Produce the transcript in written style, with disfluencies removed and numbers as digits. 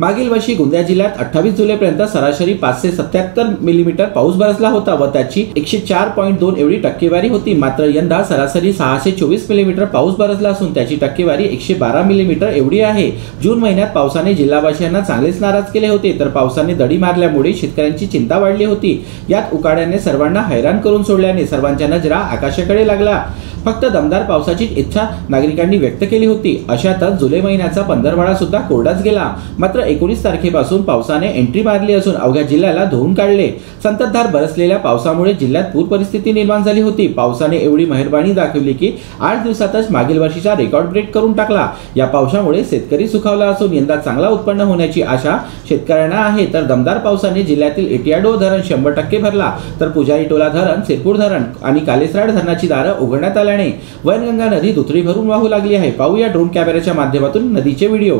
मागील वर्षी गोंदिया जिल्ह्यात 28 जुलैपर्यंत सरासरी 577 मिलीमीटर पाऊस बरसला होता व त्याची 104.2 एवढी टक्केवारी होती। मात्र यंदा सरासरी 624 मिलीमीटर पाऊस बरसला असून त्याची टक्केवारी 112 मिलीमीटर एवढी आहे। जून महिन्यात पावसाने जिल्हावासियांना चांगलेच नाराज केले होते, तर पावसाने दडी मारल्यामुळे शेतकऱ्यांची चिंता वाढली होती। यात उकाड्याने सर्वांना हैराण करून सोडल्याने सर्वांच्या नजरा आकाशाकडे लागला। फक्त दमदार पावसाची इच्छा नागरिकांनी व्यक्त केली होती। अशातच जुलै महिन्याचा पंधरवडा सुद्धा कोरडाच गेला। मात्र 19 तारखेपासून पावसाने एंट्री मारली असून अवघ्या जिल्ह्याला धुवून काढले। संततधार बरसलेल्या पावसामुळे जिल्ह्यात पूर परिस्थिती निर्माण झाली होती। पावसाने एवढी मेहरबानी दाखवली की 8 दिवसातच मागील वर्षीचा रेकॉर्ड ब्रेक करून टाकला। या पावसामुळे शेतकरी सुखावला असून यंदा चांगला उत्पन्न होण्याची आशा शेतकऱ्यांना आहे। तर दमदार पावसाने जिल्ह्यातील एटियाडो धरण 100% भरला, तर पुजारी टोला धरण, सिरपूर धरण आणि कालेसराड धरणाची दारं उघडण्यात आल्याने वैनगंगा नदी दुथडी भरून वाहू लागली आहे। पाहूया ड्रोन कॅमेऱ्याच्या माध्यमातून नदीचे व्हिडिओ।